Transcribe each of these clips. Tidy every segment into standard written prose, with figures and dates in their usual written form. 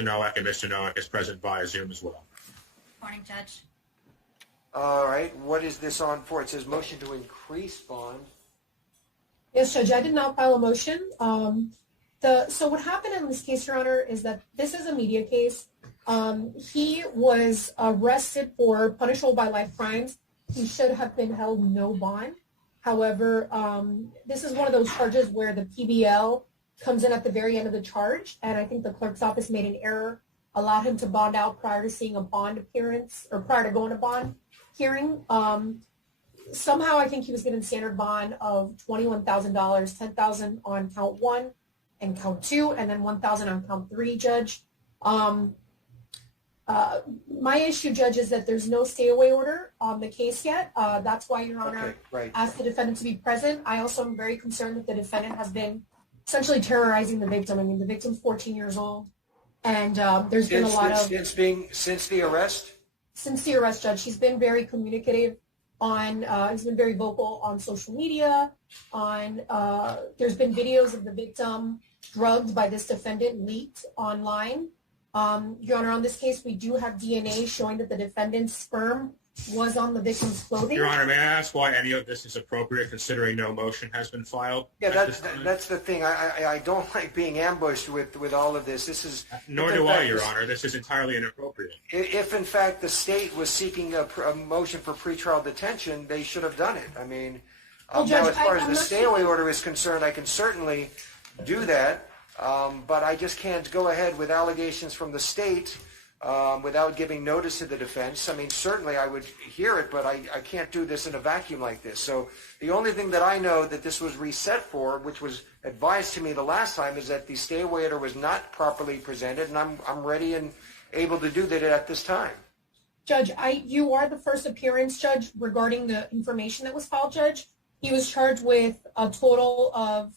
Nowak, and Mr. Nowak is present via Zoom as well. Morning, Judge. All right, what is this on for? It says motion to increase bond. Yes, Judge, I did not file a motion. So what happened in this case, Your Honor, is that this is a media case. He was arrested for punishable by life crimes. He should have been held no bond. However, this is one of those charges where the PBL comes in at the very end of the charge, and I think the clerk's office made an error, allowed him to bond out prior to seeing a bond appearance, or prior to going to bond hearing. Somehow I think he was given standard bond of $21,000, $10,000 on count 1 and count 2, and then $1,000 on count 3, Judge. My issue, Judge, is that there's no stay away order on the case yet. That's why, Your Honor, asked the defendant to be present. I also am very concerned that the defendant has been essentially terrorizing the victim. I mean, the victim's 14 years old, and there's been a lot of... Since the arrest? Since the arrest, Judge. He's been very communicative on, he's been very vocal on social media, on, there's been videos of the victim drugged by this defendant leaked online. Your Honor, on this case, we do have DNA showing that the defendant's sperm was on the victim's clothing. Your Honor, may I ask why any of this is appropriate, considering no motion has been filed? Yeah, that's the thing. I don't like being ambushed with all of this. This is nor do I, Your Honor. This is entirely inappropriate. If in fact the state was seeking a motion for pretrial detention, they should have done it. I mean, well, Judge, now as far as the stay-away order is concerned, I can certainly do that, but I just can't go ahead with allegations from the state without giving notice to the defense. I mean, certainly I would hear it, but I can't do this in a vacuum like this. So the only thing that I know that this was reset for, which was advised to me the last time, is that the stay-away order was not properly presented, and I'm ready and able to do that at this time. Judge, you are the first appearance, Judge, regarding the information that was filed, Judge. He was charged with a total of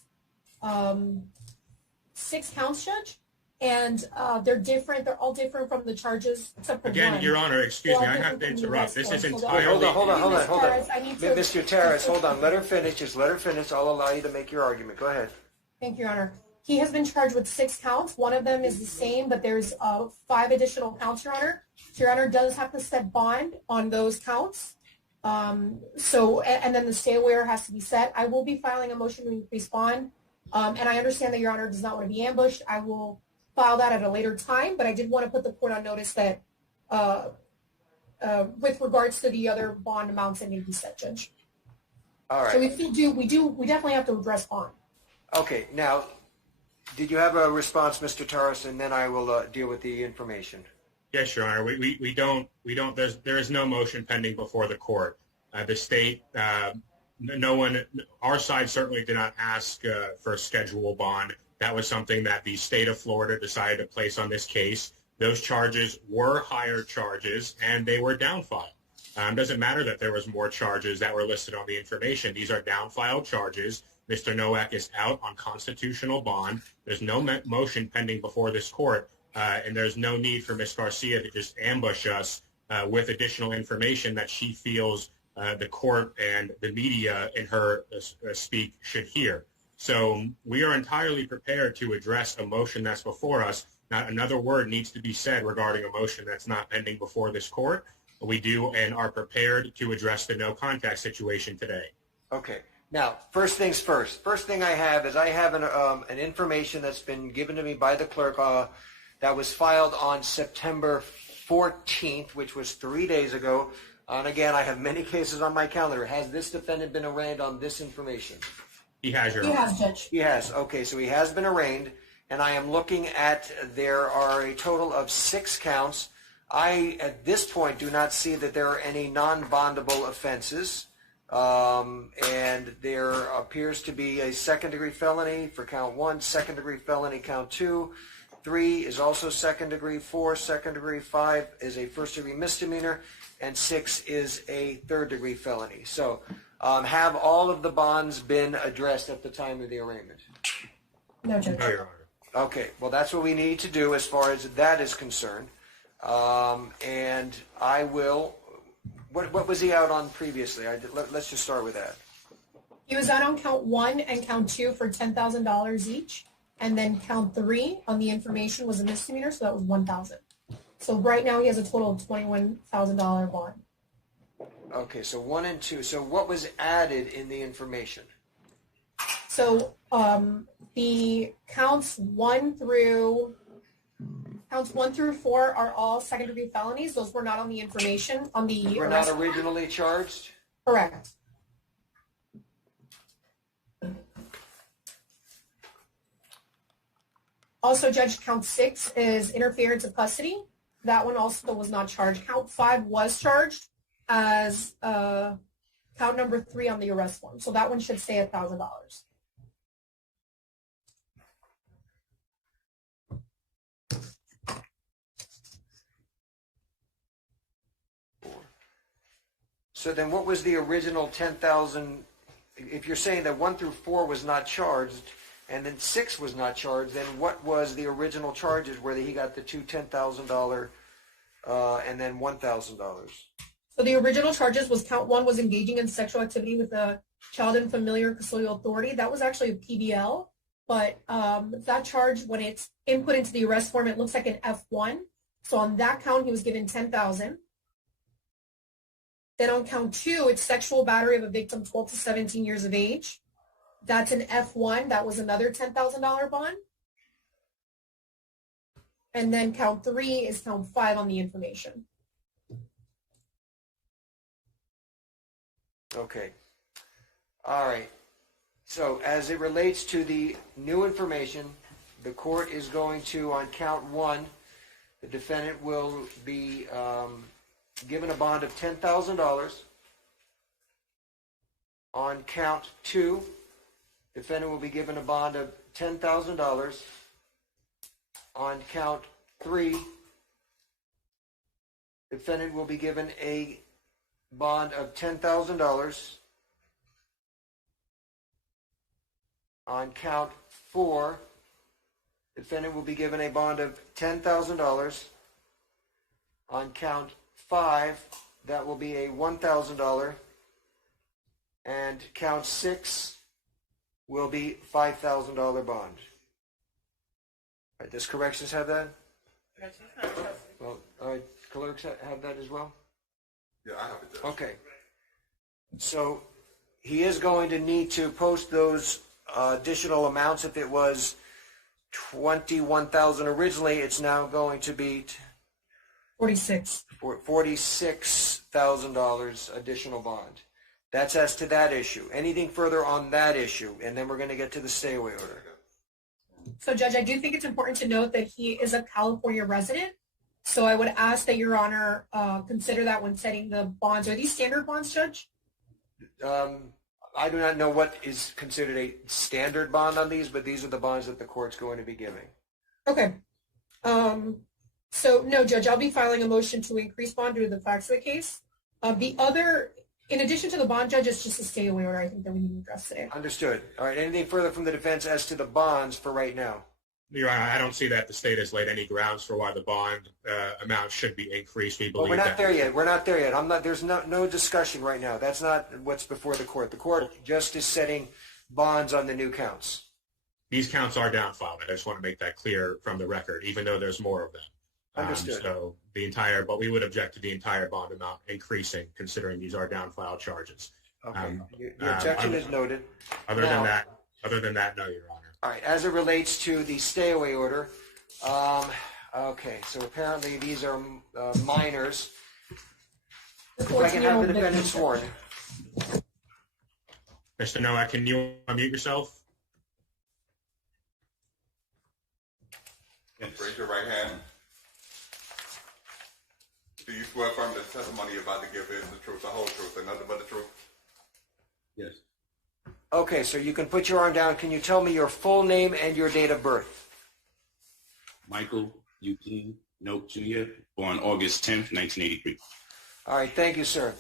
6 counts, Judge. And they're different. They're all different from the charges, except for Again, one. Your Honor, excuse me, I have to interrupt. This is entirely... Hold on. Mr. Terrace, hold on. Let her finish. Just let her finish. I'll allow you to make your argument. Go ahead. Thank you, Your Honor. He has been charged with 6 counts. One of them is the same, but there's 5 additional counts, Your Honor. So Your Honor does have to set bond on those counts. And then the stay away order has to be set. I will be filing a motion to increase bond. And I understand that Your Honor does not want to be ambushed. I will file that at a later time, but I did want to put the court on notice that with regards to the other bond amounts that need to be set, Judge. All right. So we definitely have to address bond. Okay. Now, did you have a response, Mr. Taras, and then I will deal with the information. Yes, Your Honor. We don't. There is no motion pending before the court. The state, no one. Our side certainly did not ask for a schedule bond. That was something that the state of Florida decided to place on this case. Those charges were higher charges, and they were downfiled. Doesn't matter that there was more charges that were listed on the information. These are downfiled charges. Mr. Nowak is out on constitutional bond. There's no motion pending before this court, and there's no need for Ms. Garcia to just ambush us with additional information that she feels the court and the media in her speak should hear. So we are entirely prepared to address a motion that's before us. Not another word needs to be said regarding a motion that's not pending before this court. We do and are prepared to address the no contact situation today. Okay. Now, first things first. First thing I have is I have an information that's been given to me by the clerk that was filed on September 14th, which was 3 days ago. And again, I have many cases on my calendar. Has this defendant been arraigned on this information? He has, Your Honor. He has, Judge. He has. Okay, so he has been arraigned, and I am looking at there are a total of 6 counts. I, at this point, do not see that there are any non-bondable offenses, and there appears to be a second-degree felony for count 1, second-degree felony count 2, 3 is also second-degree, 4 second-degree, 5 is a first-degree misdemeanor, and 6 is a third-degree felony. So have all of the bonds been addressed at the time of the arraignment? No, Judge. No, Your Honor. Okay, well, that's what we need to do as far as that is concerned. And I will, what was he out on previously? Let's just start with that. He was out on count 1 and count 2 for $10,000 each. And then count 3 on the information was a misdemeanor, so that was $1,000. So right now he has a total of $21,000 bond. Okay, so 1 and 2. So what was added in the information? So the counts 1 through 4 are all second-degree felonies. Those were not on the information on the. Were not originally charged? Correct. Also, Judge, count 6 is interference of custody. That one also was not charged. Count 5 was charged as count number 3 on the arrest form. So that one should stay at $1,000. So then what was the original 10,000? If you're saying that 1 through 4 was not charged and then 6 was not charged, then what was the original charges where he got the two $10,000 and then $1,000? So the original charges was count 1 was engaging in sexual activity with a child in familiar custodial authority. That was actually a PBL, but that charge, when it's input into the arrest form, it looks like an F1. So on that count, he was given $10,000. Then on count 2, it's sexual battery of a victim 12 to 17 years of age. That's an F1. That was another $10,000 bond. And then count 3 is count 5 on the information. Okay. All right. So as it relates to the new information, the court is going to, on count 1, the defendant will be given a bond of $10,000. On count 2, defendant will be given a bond of $10,000. On count 3, defendant will be given a bond of $10,000. On count 4, defendant will be given a bond of $10,000. On count 5, that will be a $1,000. And count 6 will be $5,000 bond. All right, does corrections have that? Well, all right, clerks have that as well? Yeah, I have it, Judge. Okay. So he is going to need to post those additional amounts. If it was $21,000 originally, it's now going to be $46,000 additional bond. That's as to that issue. Anything further on that issue? And then we're going to get to the stay-away order. So, Judge, I do think it's important to note that he is a California resident. So I would ask that Your Honor consider that when setting the bonds. Are these standard bonds, Judge? I do not know what is considered a standard bond on these, but these are the bonds that the court's going to be giving. Okay. So, no, Judge, I'll be filing a motion to increase bond due to the facts of the case. The other, in addition to the bond, Judge, it's just a stay-away order I think that we need to address today. Understood. All right, anything further from the defense as to the bonds for right now? Your Honor, I don't see that the state has laid any grounds for why the bond amount should be increased. We believe we're not there yet. We're not there yet. There's no discussion right now. That's not what's before the court. The court just is setting bonds on the new counts. These counts are downfiled. I just want to make that clear from the record, even though there's more of them. Understood. So but we would object to the entire bond amount increasing, considering these are downfiled charges. Okay. Your objection is noted. Other than that, no, Your Honor. All right. As it relates to the stay-away order, okay. So apparently these are minors. If I can have the defendant sworn. Mr. Nowak, can you unmute yourself? Yes. Raise your right hand. Do you swear affirm the testimony you're about to give is the truth, the whole truth, and nothing but the truth? Yes. Okay, so you can put your arm down. Can you tell me your full name and your date of birth? Michael Eugene Nope Jr., born August 10th, 1983. All right, thank you, sir.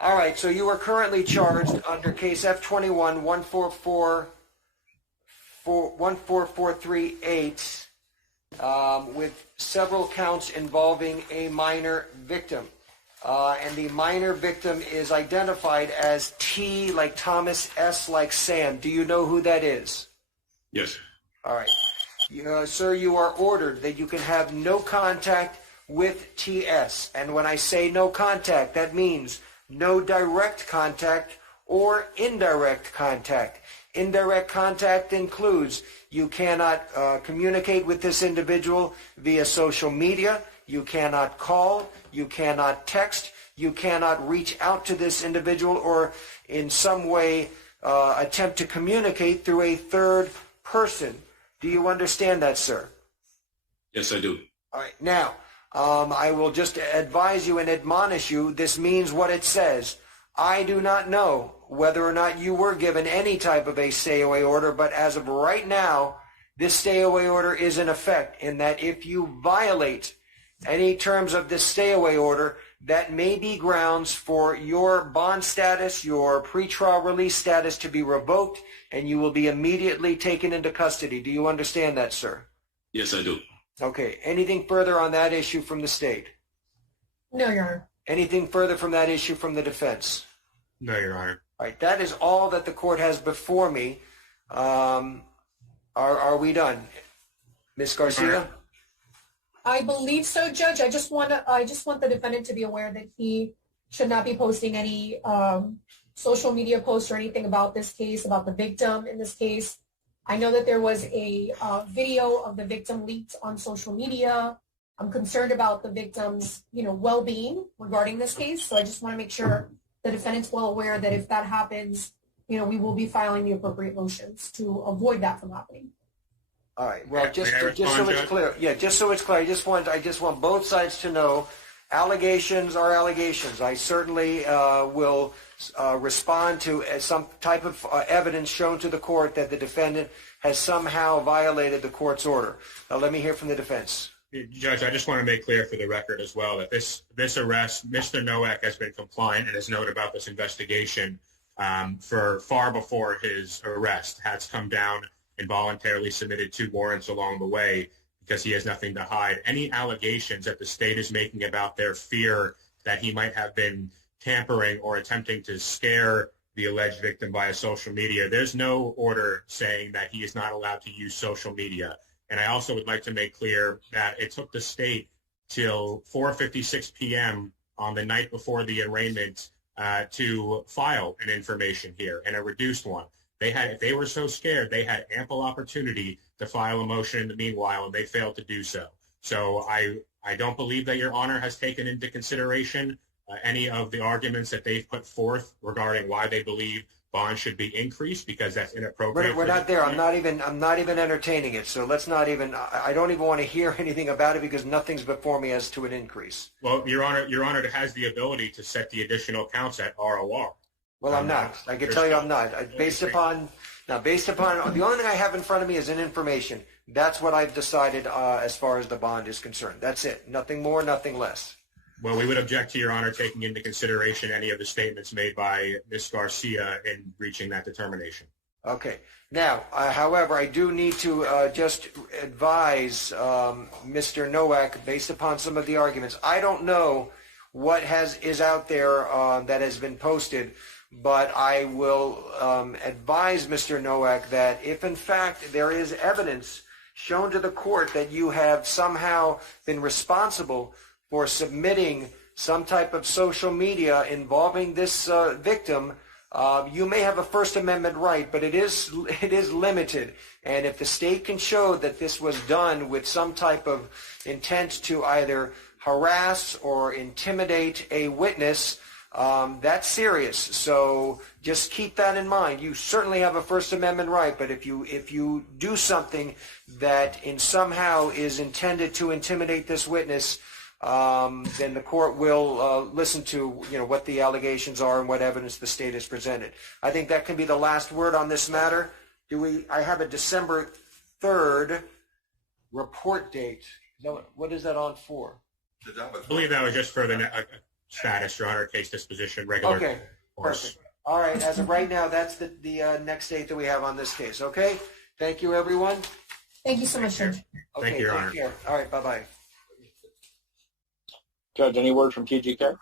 All right, so you are currently charged under case F21 14438 with several counts involving a minor victim. And the minor victim is identified as T like Thomas, S like Sam. Do you know who that is? Yes. All right. Sir, you are ordered that you can have no contact with TS. And when I say no contact, that means no direct contact or indirect contact. Indirect contact includes you cannot communicate with this individual via social media, you cannot call, you cannot text, you cannot reach out to this individual or in some way attempt to communicate through a third person. Do you understand that, sir? Yes, I do. All right. Now, I will just advise you and admonish you. This means what it says. I do not know whether or not you were given any type of a stay-away order, but as of right now, this stay-away order is in effect in that if you violate any terms of this stay-away order, that may be grounds for your bond status, your pretrial release status to be revoked, and you will be immediately taken into custody. Do you understand that, sir? Yes, I do. Okay. Anything further on that issue from the state? No, Your Honor. Anything further from that issue from the defense? No, Your Honor. All right. That is all that the court has before me. Are we done? Ms. Garcia? I believe so, Judge. I just want the defendant to be aware that he should not be posting any social media posts or anything about this case, about the victim in this case. I know that there was a video of the victim leaked on social media. I'm concerned about the victim's, well-being regarding this case. So I just want to make sure the defendant's well aware that if that happens, we will be filing the appropriate motions to avoid that from happening. All right. Well, just so it's clear. Yeah, just so it's clear, I just want both sides to know allegations are allegations. I certainly will respond to some type of evidence shown to the court that the defendant has somehow violated the court's order. Now, let me hear from the defense. Judge, I just want to make clear for the record as well that this arrest, Mr. Nowak has been compliant and has known about this investigation for far before his arrest. Has come down and voluntarily submitted 2 warrants along the way because he has nothing to hide. Any allegations that the state is making about their fear that he might have been tampering or attempting to scare the alleged victim via social media, there's no order saying that he is not allowed to use social media. And I also would like to make clear that it took the state till 4:56 p.m. on the night before the arraignment to file an information here, and a reduced one. If they were so scared, they had ample opportunity to file a motion in the meanwhile, and they failed to do so. So I don't believe that Your Honor has taken into consideration any of the arguments that they've put forth regarding why they believe bond should be increased, because that's inappropriate. We're not there. I'm not even entertaining it. So let's not even. I don't even want to hear anything about it because nothing's before me as to an increase. Well, Your Honor has the ability to set the additional counts at ROR. Well, I'm not. I can tell you I'm not. Based upon the only thing I have in front of me is an information. That's what I've decided as far as the bond is concerned. That's it. Nothing more, nothing less. Well, we would object to Your Honor taking into consideration any of the statements made by Ms. Garcia in reaching that determination. Okay. Now, however, I do need to just advise Mr. Nowak, based upon some of the arguments. I don't know what is out there that has been posted, but I will advise Mr. Nowak that if in fact there is evidence shown to the court that you have somehow been responsible for submitting some type of social media involving this victim, you may have a First Amendment right, but it is limited. And if the state can show that this was done with some type of intent to either harass or intimidate a witness, that's serious. So just keep that in mind. You certainly have a First Amendment right, but if you do something that in somehow is intended to intimidate this witness, then the court will listen to what the allegations are and what evidence the state has presented. I think that can be the last word on this matter. I have a December 3rd report date. What is that on for? I believe that was just for the status, Your Honor, case disposition, regular. Okay, perfect. All right, as of right now, that's the next date that we have on this case. Okay, thank you, everyone. Thank you so much, Judge. Okay, thank you, Your Honor. Care. All right, bye-bye. Judge, any word from TGK?